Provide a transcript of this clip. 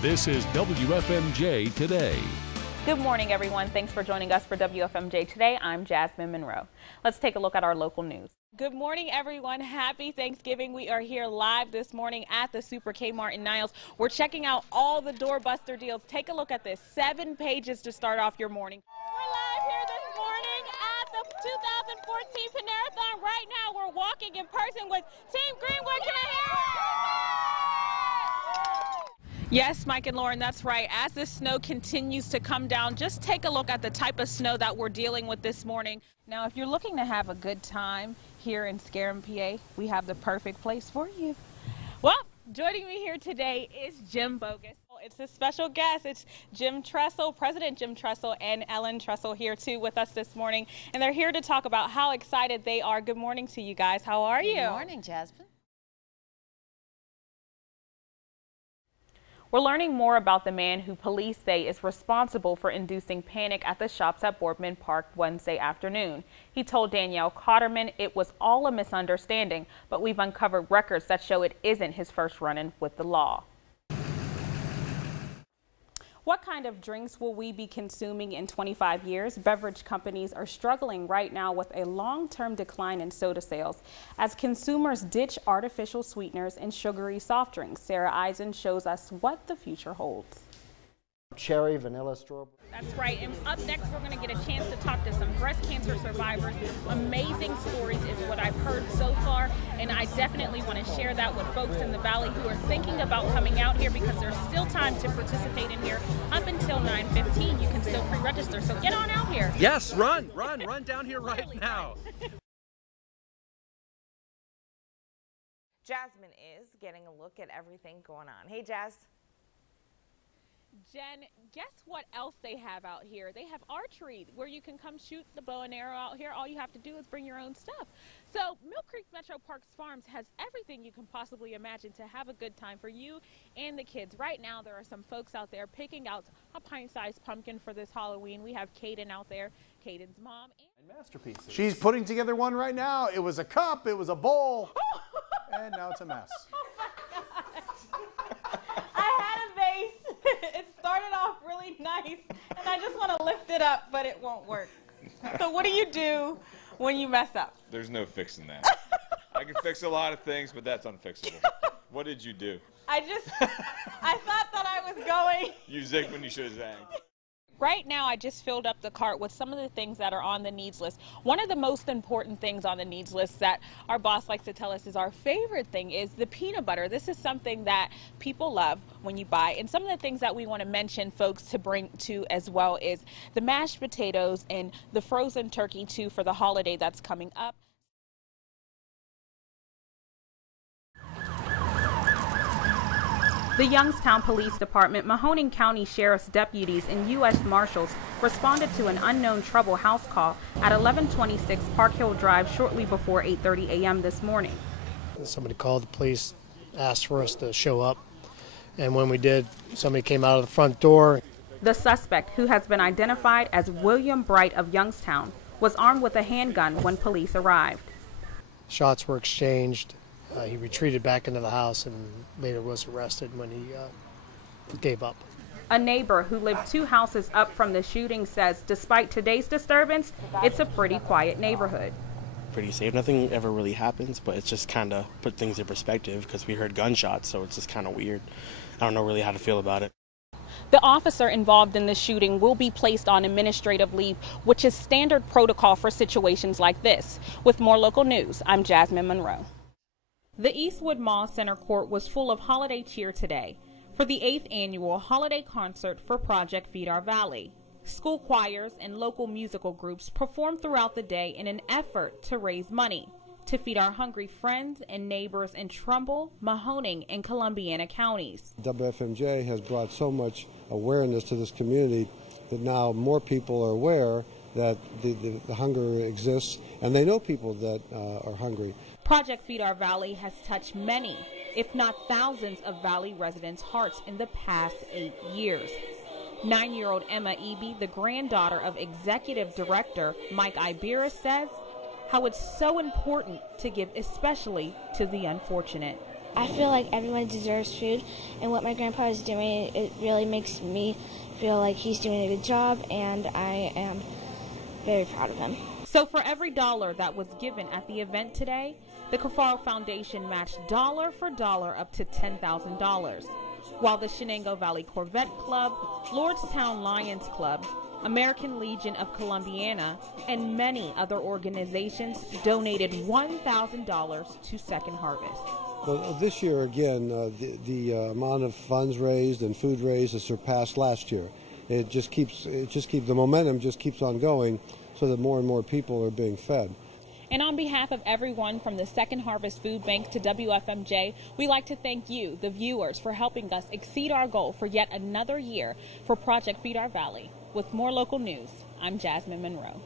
This is WFMJ Today. Good morning, everyone. Thanks for joining us for WFMJ Today. I'm Jasmine Monroe. Let's take a look at our local news. Good morning, everyone. Happy Thanksgiving. We are here live this morning at the Super Kmart in Niles. We're checking out all the doorbuster deals. Take a look at this. 7 pages to start off your morning. We're live here this morning at the 2014 Panerathon. Right now, we're walking in person with Team Greenwood. Can I hear it? Yes, Mike and Lauren, that's right. As the snow continues to come down, just take a look at the type of snow that we're dealing with this morning. Now, if you're looking to have a good time here in Scarum, PA, we have the perfect place for you. Well, joining me here today is Jim Bogus. It's a special guest. It's Jim Tressel, President Jim Tressel, and Ellen Tressel here too with us this morning. And they're here to talk about how excited they are. Good morning to you guys. How are you? Good morning, Jasmine. We're learning more about the man who police say is responsible for inducing panic at the shops at Boardman Park Wednesday afternoon. He told Danielle Cotterman it was all a misunderstanding, but we've uncovered records that show it isn't his first run-in with the law. What kind of drinks will we be consuming in 25 years? Beverage companies are struggling right now with a long-term decline in soda sales as consumers ditch artificial sweeteners and sugary soft drinks. Sarah Eisen shows us what the future holds. Cherry, vanilla, strawberry. That's right. And up next, we're going to get a chance to talk to some breast cancer survivors. Amazing stories is what I've heard so far, and I definitely want to share that with folks in the Valley who are thinking about coming out here because there's still time to participate in here up until 9:15. You can still pre-register, so get on out here. Yes, run down here right now. Jasmine is getting a look at everything going on. Hey, Jazz. Jen, guess what else they have out here? They have archery where you can come shoot the bow and arrow out here. All you have to do is bring your own stuff. So Mill Creek Metro Parks Farms has everything you can possibly imagine to have a good time for you and the kids. Right now, there are some folks out there picking out a pint-sized pumpkin for this Halloween. We have Kaden out there, Kaden's mom. And masterpieces. She's putting together one right now. It was a cup, it was a bowl, and now it's a mess. Nice, and I just want to lift it up, but it won't work. So what do you do when you mess up? There's no fixing that. I can fix a lot of things, but that's unfixable. What did you do? I thought that I was going. You zigged when you should have zagged. Right now, I just filled up the cart with some of the things that are on the needs list. One of the most important things on the needs list that our boss likes to tell us is our favorite thing is the peanut butter. This is something that people love when you buy. And some of the things that we want to mention, folks, to bring to as well is the mashed potatoes and the frozen turkey, too, for the holiday that's coming up. The Youngstown Police Department, Mahoning County Sheriff's deputies, and U.S. Marshals responded to an unknown trouble house call at 1126 Park Hill Drive shortly before 8:30 a.m. this morning. Somebody called the police, asked for us to show up, and when we did, somebody came out of the front door. The suspect, who has been identified as William Bright of Youngstown, was armed with a handgun when police arrived. Shots were exchanged. He retreated back into the house and later was arrested when he gave up. A neighbor who lived 2 houses up from the shooting says despite today's disturbance, it's a pretty quiet neighborhood. Pretty safe. Nothing ever really happens, but it's just kind of put things in perspective because we heard gunshots, so it's just kind of weird. I don't know really how to feel about it. The officer involved in the shooting will be placed on administrative leave, which is standard protocol for situations like this. With more local news, I'm Jasmine Monroe. The Eastwood Mall Center Court was full of holiday cheer today for the 8th annual holiday concert for Project Feed Our Valley. School choirs and local musical groups performed throughout the day in an effort to raise money to feed our hungry friends and neighbors in Trumbull, Mahoning, and Columbiana counties. WFMJ has brought so much awareness to this community that now more people are aware that the hunger exists, and they know people that are hungry. Project Feed Our Valley has touched many, if not thousands, of Valley residents' hearts in the past 8 years. 9-year-old Emma Eby, the granddaughter of Executive Director Mike Iberis, says how it's so important to give, especially to the unfortunate. I feel like everyone deserves food, and what my grandpa is doing, it really makes me feel like he's doing a good job, and I am very proud of him. So for every dollar that was given at the event today, the Cafaro Foundation matched dollar for dollar up to $10,000, while the Shenango Valley Corvette Club, Lordstown Lions Club, American Legion of Columbiana, and many other organizations donated $1,000 to Second Harvest. Well, this year again, the amount of funds raised and food raised has surpassed last year. The momentum just keeps on going, so that more and more people are being fed. And on behalf of everyone from the Second Harvest Food Bank to WFMJ, we'd like to thank you, the viewers, for helping us exceed our goal for yet another year for Project Feed Our Valley. With more local news, I'm Jasmine Monroe.